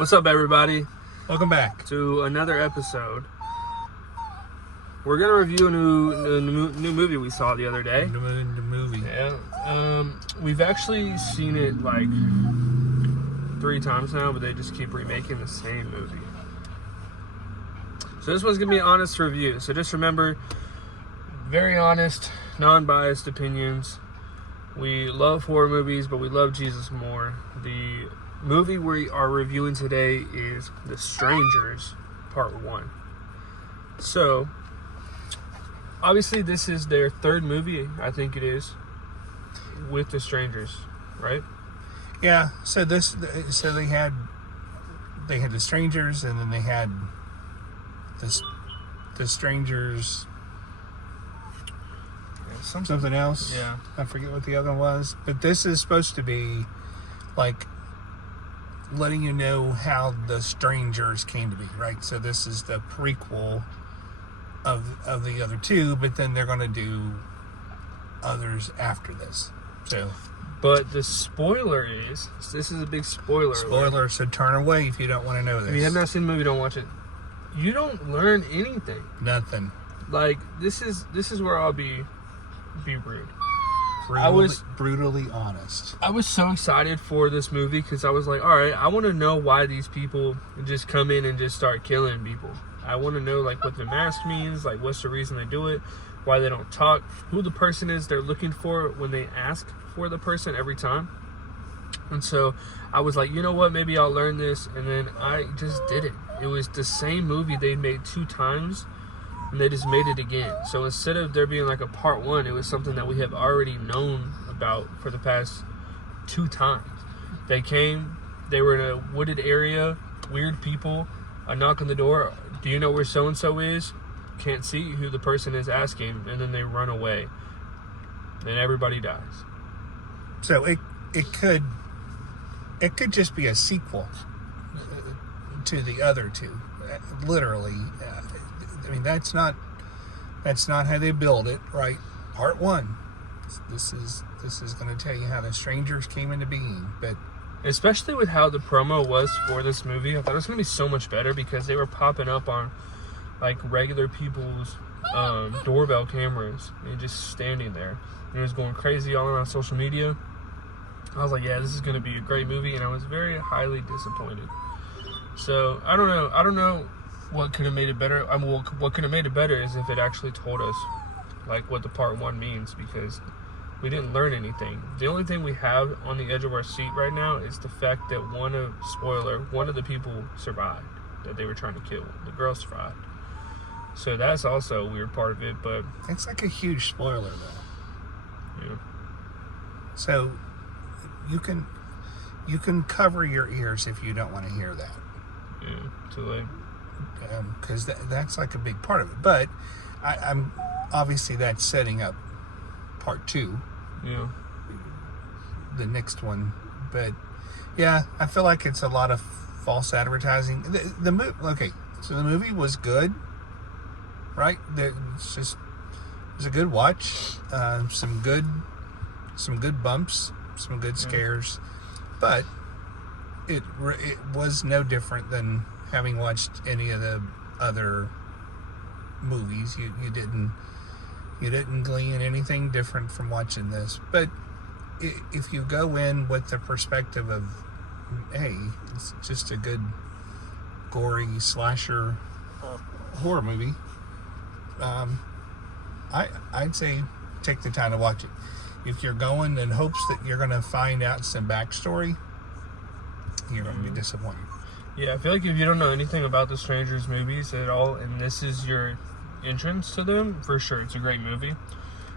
What's up, everybody? Welcome back to another episode. We're gonna review a new movie we saw the other day. The movie. Yeah. We've actually seen it like 3 times now, but they just keep remaking the same movie. So this one's gonna be an honest review. So just remember, very honest, non-biased opinions. We love horror movies, but we love Jesus more. The movie we are reviewing today is The Strangers, Part 1. So, obviously this is their 3rd movie, I think it is, with The Strangers, right? Yeah. So they had The Strangers, and then they had the Strangers. Something else. Yeah. I forget what the other one was, but this is supposed to be like letting you know how the Strangers came to be, right? So this is the prequel of the other 2, but then they're going to do others after this. So, but the spoiler is, this is a big spoiler. Spoiler, so turn away if you don't want to know this. If you have not seen the movie, don't watch it. You don't learn anything. Nothing. Like, this is where I'll be rude. Brutally honest. I was so excited for this movie because I was like, all right, I want to know why these people just come in and just start killing people. I want to know like what the mask means, like what's the reason they do it, why they don't talk, who the person is they're looking for when they ask for the person every time. And so I was like, you know what, maybe I'll learn this. And then I just did it. It was the same movie they made 2 times. And they just made it again. So instead of there being like a part 1, it was something that we have already known about for the past 2 times. They came, they were in a wooded area, weird people, a knock on the door, do you know where so-and-so is? Can't see who the person is asking, and then they run away. And everybody dies. So it could just be a sequel to the other 2. Literally. I mean, that's not how they build it, right? Part 1. This is going to tell you how the Strangers came into being, but especially with how the promo was for this movie, I thought it was going to be so much better because they were popping up on like regular people's doorbell cameras and just standing there. And it was going crazy all around social media. I was like, yeah, this is going to be a great movie, and I was very highly disappointed. So I don't know what could have made it better. What could have made it better is if it actually told us like what the part 1 means, because we didn't learn anything. The only thing we have on the edge of our seat right now is the fact that one of the people survived that they were trying to kill. The girl survived. So that's also a weird part of it, but it's like a huge spoiler though. Yeah. So you can cover your ears if you don't want to hear that. Yeah, too late. Because that's like a big part of it. But I'm obviously that's setting up part 2. Yeah. The next one. But yeah, I feel like it's a lot of false advertising. The movie. Okay, so the movie was good, right? It was a good watch. Some good bumps, some good scares, but it was no different than having watched any of the other movies. You didn't glean anything different from watching this. But if you go in with the perspective of, hey, it's just a good gory slasher horror movie, I'd say take the time to watch it. If you're going in hopes that you're going to find out some backstory, you're going to be disappointed. Yeah, I feel like if you don't know anything about the Strangers movies at all, and this is your entrance to them, for sure, it's a great movie.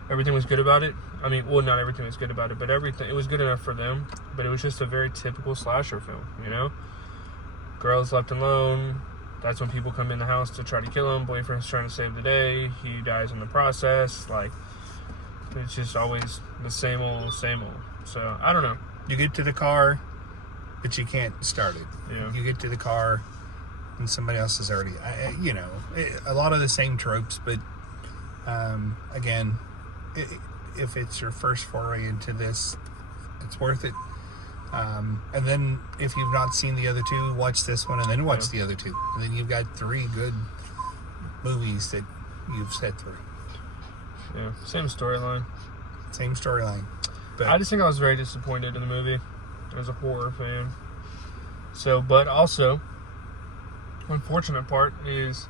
Everything was good about it. I mean, well, not everything was good about it, but it was good enough for them. But it was just a very typical slasher film, you know? Girl's left alone. That's when people come in the house to try to kill him. Boyfriend's trying to save the day. He dies in the process. Like, it's just always the same old. So, I don't know. You get to the car, but you can't start it. Yeah. You get to the car, and somebody else is already, a lot of the same tropes, but again, if it's your first foray into this, it's worth it. And then if you've not seen the other two, watch this one and then watch the other two. And then you've got 3 good movies that you've sat through. Yeah, same storyline. Same storyline. But I just think I was very disappointed in the movie as a horror fan. So, but also, unfortunate part is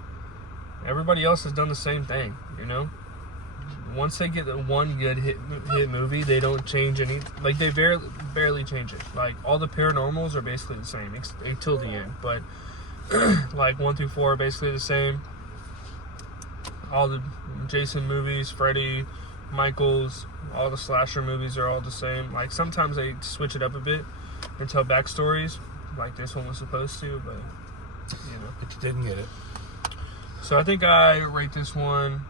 everybody else has done the same thing, you know? Once they get the one good hit movie, they don't change any. Like, they barely change it. Like, all the paranormals are basically the same until the end. But, like, 1 through 4 are basically the same. All the Jason movies, Freddy, Michaels, all the slasher movies are all the same. Like, sometimes they switch it up a bit and tell backstories, like this one was supposed to, but, you know. But you didn't get it. So I think I rate this one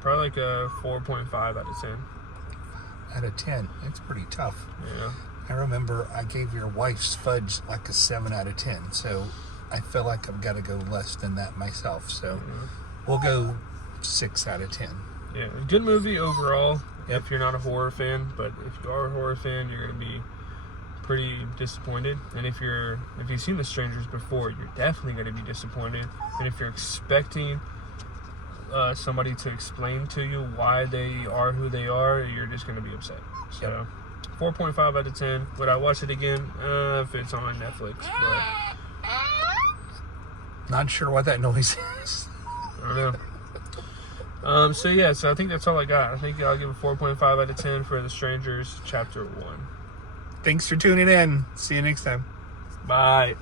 probably like a 4.5 out of 10. Out of 10. It's pretty tough. Yeah. I remember I gave your wife's Fudge like a 7 out of 10. So I feel like I've got to go less than that myself. So we'll go 6 out of 10. Yeah, good movie overall if you're not a horror fan, but if you are a horror fan, you're going to be pretty disappointed. And if you've seen The Strangers before, you're definitely going to be disappointed. And if you're expecting somebody to explain to you why they are who they are, you're just going to be upset. So 4.5 out of 10. Would I watch it again if it's on Netflix? But not sure what that noise is. I don't know. So I think that's all I got. I think I'll give a 4.5 out of 10 for The Strangers Chapter 1. Thanks for tuning in. See you next time. Bye.